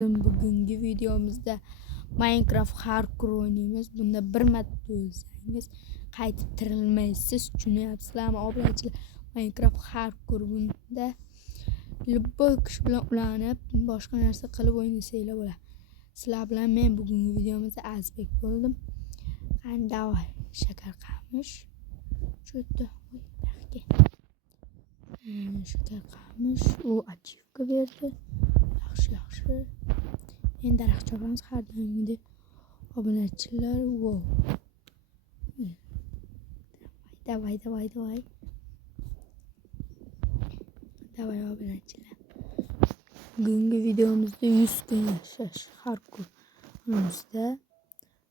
Bugungi videomizda Minecraft hardcore o'ynaymiz. Bunda bir marta o'lsangiz qaytib tirilmaysiz. Tushunyapsizlarmi, obunachilar? Minecraft hardcore bunda любой kishi bilan ulanib, boshqa narsa qilib o'ynasanglar bo'ladi. Sizlar bilan men bugungi videomizda Azbek bo'ldim. Qani davay, shakar qamish. Cho'tda shakar qamish u achivka berdi. Yaxshi. Endi daraxt chopamiz har doimgidek. Obunachilar, wow. Davay. Davay obunachilar. Bugungi videomizda 100 kun yashash hardcore o'ynamizda.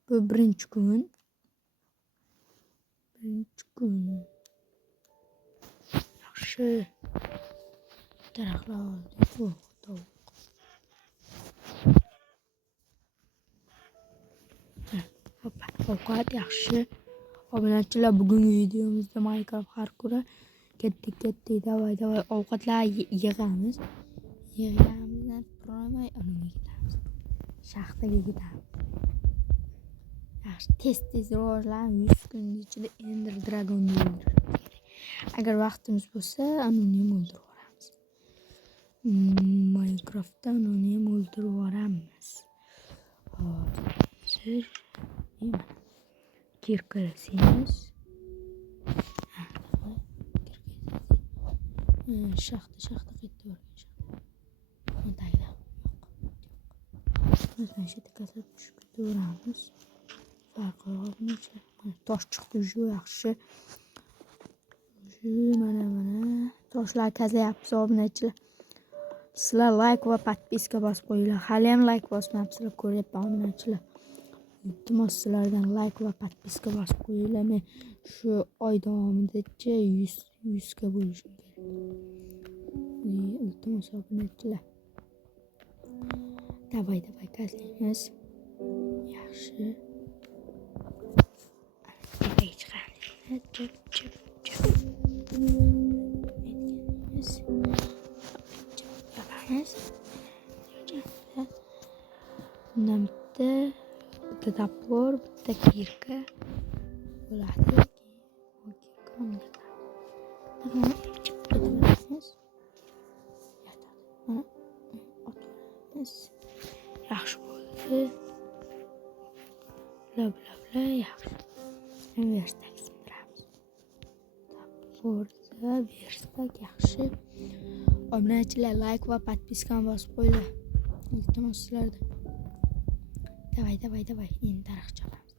Bu birinchi kun. Yaxshi. Daraxtlar oldik. Ovqat yaxshi. Obunachilar, bugungi videomizda Minecraft hardcore ketdik. Davay ovqatlar yig'amiz. Yig'amizdan turamay anaga ketamiz. Shaxtaga ketamiz. Yaxshi, tez rivojlanib 100 kun ichida Ender Dragon'ni o'ldirish kerak. Agar vaqtimiz bo'lsa, anoni ham o'ldirib yuboramiz. Minecraftda anoni ham o'ldirib yuboramiz. Hozir kirkasimiz. Shaxta qaytdi o'rgan. Tagida. Yo'q. Mana shu yerga tushiramiz. Farqi yo'q. Tosh chiqdi shu yaxshi. Mana toshlar kazlayapmiz obunachilar. Sizlar like va podpiska bosib qo'yinglar. Hali ham like bosmabsizlar, ko'ryapman obunachilar. Iltimos sizlardan like va podpiska bosib qo'yinglar. Men shu oy davomidacha 100 ga bo'lishim kerak. Iltimos obunachilar. Davay kazlaymiz. Yaxshi. Chop. Bitta topor, bitta kirka bo'ladi. Yaxshi bo'ldi. Bla yaxshi. Verstak sindiramiz. Taporda verstak yaxshi. Obunachilar, like va podpiskani bosib qo'yinglar. Iltimos sizlardan. Davay. Endi daraxt chopamiz.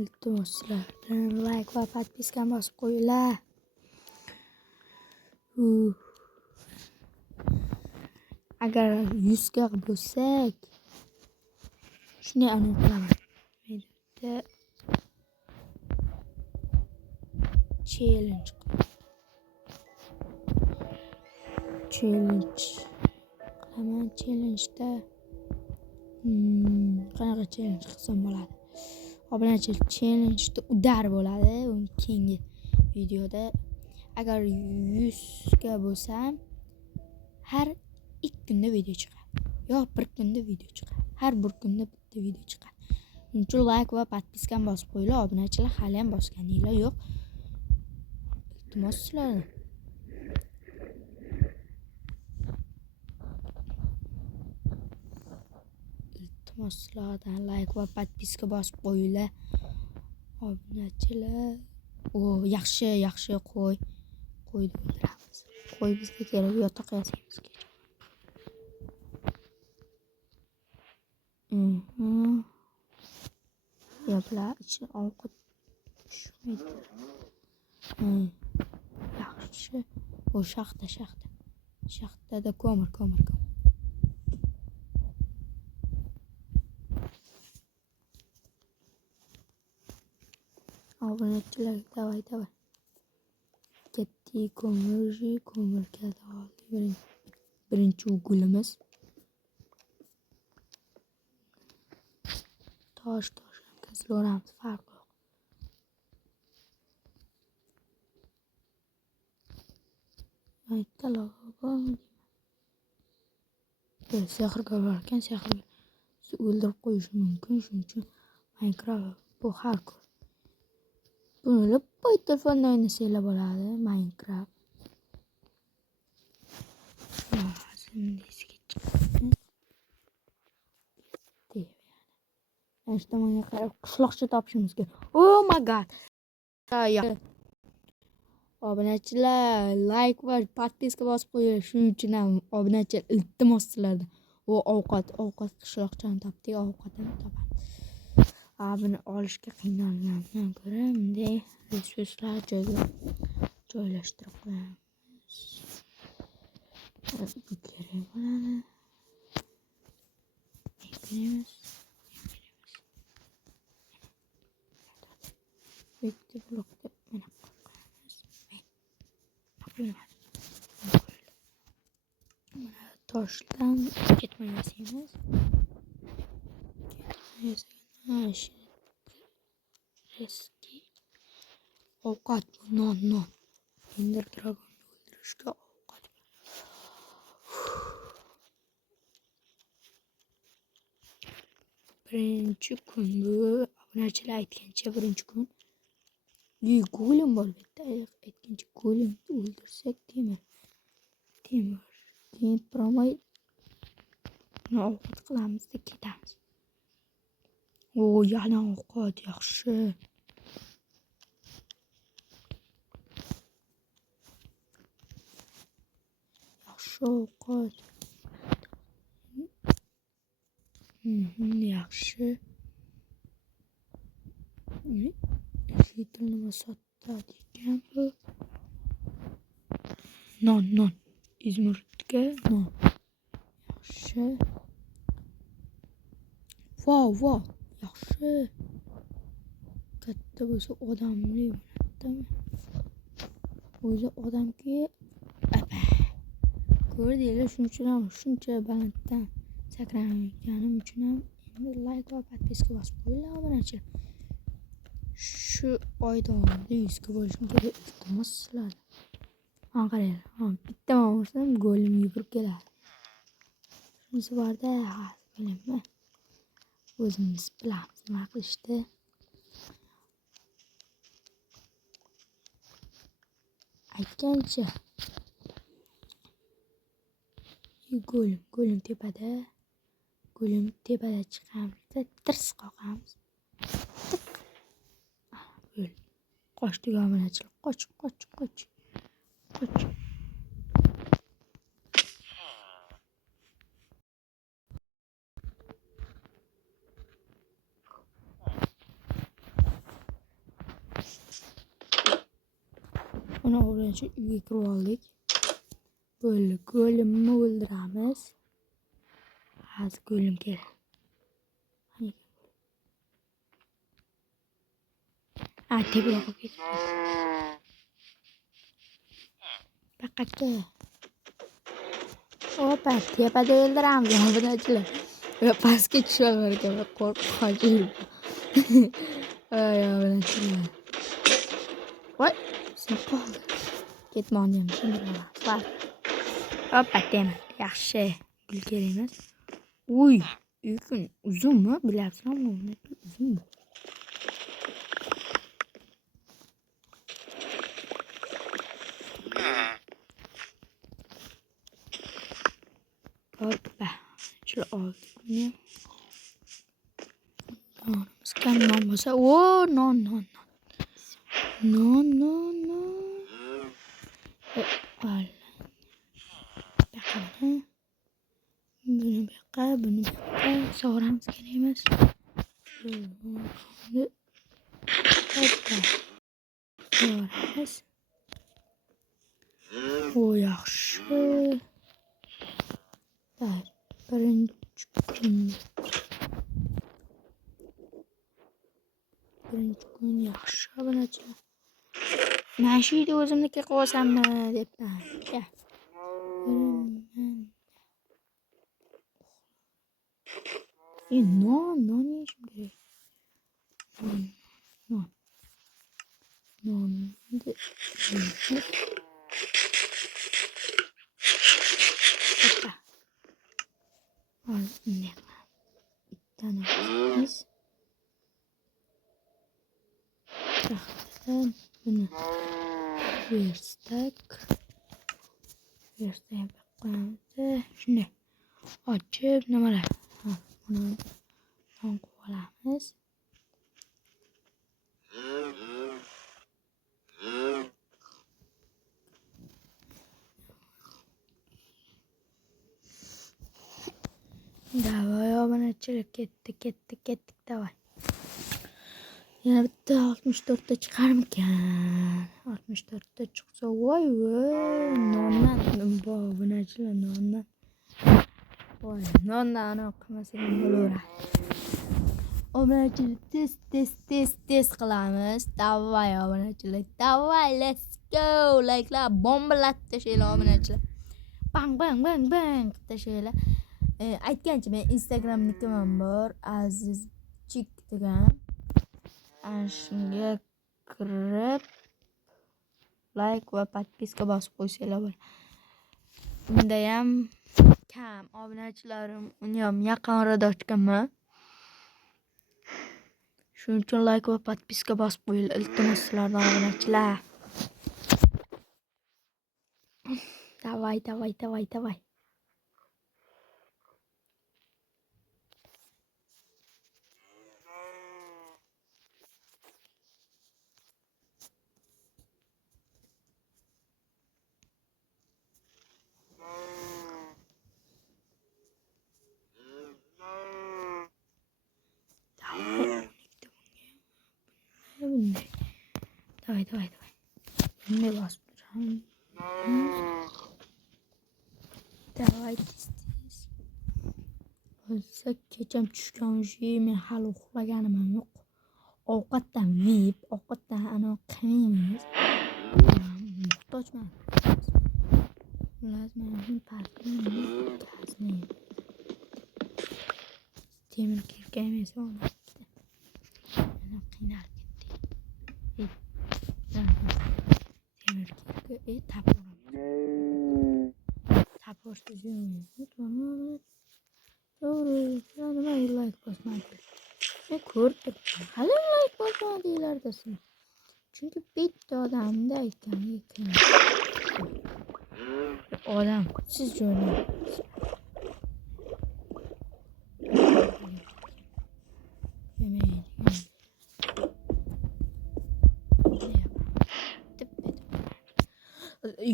Iltimos sizlardan like va podpiskani bosib qo'yinglar. Agar 100 ga bo'lsak, shuni aniqlaman. Mayda challenge qilaman. Challenge'da qanaqa challenge qilsam bo'ladi? Obunachilar, challenge'da udar bo'ladi. Uni keyingi videoda. Agar 100 ga bo'lsam, har 2 kunda video chiqadi. Yo'q, 1 kunda video chiqadi. Har bir kunda bitta video chiqadi. Shuning uchun like va podpiskani bosib qo'yinglar. Obunachilar, hali ham bosganinglar yo'q. Iltimos sizlardan. Iltimos sizlardan like va podpiska bosib qo'yinglar. Obunachilar. Yaxshi qo'y. Qo'yni o'ldiramiz. Qo'y bizga kerak, yotoq yasaymiz kerak. Yaplar ichine ovqat tushmaydi. Yaxshi. O shaxta. Shaxtada ko'mir. Obunachilar, davay. Ketdik ko'mir keldi oldik. Birinchi gulimiz. tosh o'tkazilaveramiz, farqi yo'q. Sehrga borarkan, sehrga o'ldirib qo'yishi mumkin. Shuning uchun Minecraft bu hardcore. Buni lippoy telefonda o'ynasanglar bo'ladi, Minecraft. Mana tomonga qarab qishloqcha topishimiz kerak. Oh my god. Obunachilar, like va podpiska bosib qo'ying. Shuning uchun ham obunachilar iltimos sizlardan. O ovqat qishloqchani topdik, ovqat ham topamiz. Buni olishga qiynalgandan ko'ra bunday resurslar joylashtirib qo'yamiz. Bu kerak bo'ladi. Bitta blokda mana qo'yamiz. Mana toshdan ketmayasimiz. Reski ovqat bu non. Ender dragonni o'ldirishga ovqat. Birinchi kun bu obunachilar aytgancha birinchi kun golem bor bitta aytgancha golem o'ldirsak temir promay ovqat qilamiz deb ketamiz. Yana ovqat yaxshi. Ovqat. Yaxshi. Nima sotadi ekan bu? Non. Izmirga non. Yaxshi. Wow. Yaxshi. Katta bo'lsa odamli bo'ladimi? O'zi odamga ko'rdinglar, shuning uchun ham shuncha balanddan sakraganim uchun ham endi like va podpiska bosib qo'yinglar obunachilar. Shu oy davomida 100 ga bo'lishim kerak. Iltimos sizlardan. Qaranglar. Bitta bo'lsam golem yugurib keladi. Shunisi borda, bilaman. O'zimiz bilamiz nima qilishni. Aytgancha golem tepada chiqamiz, tirs qoqamiz. Qochdik obunachilar, qoch. Mana obunachi uyga kirib oldik. Bo'ldi, golemni o'ldiramiz. Hozir golem keladi. Tepaga ketdi. Faqatda. Tepada o'ldiramiz obunachilar. Pastga tushib ekan, qo'rqib qochib. Obunachilar. Voy, sen qoldi. Ketmonim tushundiramiz. Temir. Yaxshi. Gul kerak emas. Uzunmi? Bilasizmi? Uzun. Hoppa. Şöyle aldık bunu. Non bo'lsa, non. Buni buyoqqa sovuramiz kerak emas. Sovuramiz. Yaxshi. Birinchi kun yaxshi obunachilar. Mana shu yerda o'zimniki qilib olsammi debman. Non yeyishim kerak. Al ne? Tanışız. Taxtadan buni verstak. Qo'yamiz. Shunday. Ochib nimalar? Buni qo'yib olamiz. Davay obunachilar ketdik davay. Yana bitta 64 ta chiqarmikan? 64 ta chiqsa voy nondan obunachilar nondan. Voy nondan ana qilmasa ham bo'laveradi. Obunachilar test qilamiz. Davay obunachilar. Davay let's go. Like'lar bombalat tashlaylar obunachilar. Bang tashlaylar. Aytgancha men Instagram nikim bor, Azizchik degan. Shunga kirib like va podpiska bosib qo'ysanglar bo'ladi. Unda ham kam obunachilarim, uni ham yaqin orada ochganman. Shuning uchun like va podpiska bosib qo'yinglar. Iltimos sizlardan obunachilar. Davay. Davay. Bunday bosib turamiz. Davay tez. O'lsa kecham tushgan men hali uxlaganim yo'q. Ovqatdan ana qiymaymiz. Muhtojman. Lazım parkini temir kirka emas ona. Mana qiynar ketdi. Temir kirka taporsiz yurmaymiz. To'g'ri, nima like bosmadi. Ko'rib, hali like bosmadinglar desin. Chunki bitta odamda ekan. Odam siz jo'naysiz.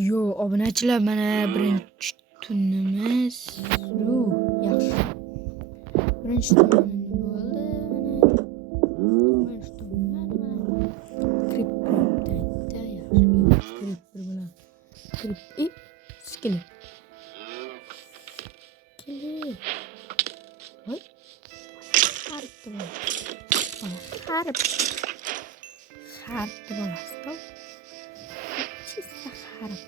Yo, obunachilar mana birinchi tunimiz. Yaxshi. Birinchi tunimiz bo'ldi. Birinchi tunimiz mana kriptda yaxshi. Kriptor bilan. Skillet. Voy. Harp bolasi. Chista harp.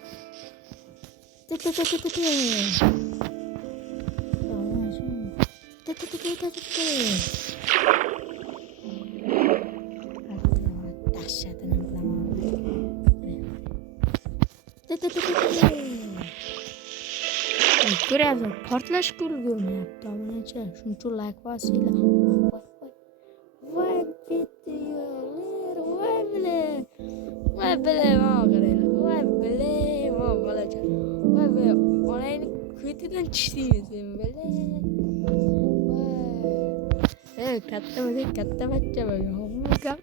Dahshatini bilaman. Ko'ryapsiz, portlash ulgurmayapti obunachilar. Shuning uchun like bosinglar. Voy onangni ko'tidan tishdingiz sen bile. Katta bachcha bo'lgan.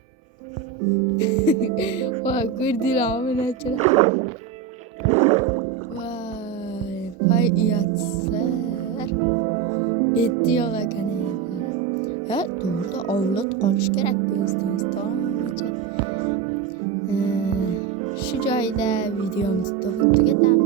Voy ko'rdinglar obunachilar. Voy uyatsizlar. Etti yo'q ekan. To'g'rida avlod qolish kerak ko'zdingiz, to'g'rimi? Shu joyda videomizni tugatamiz.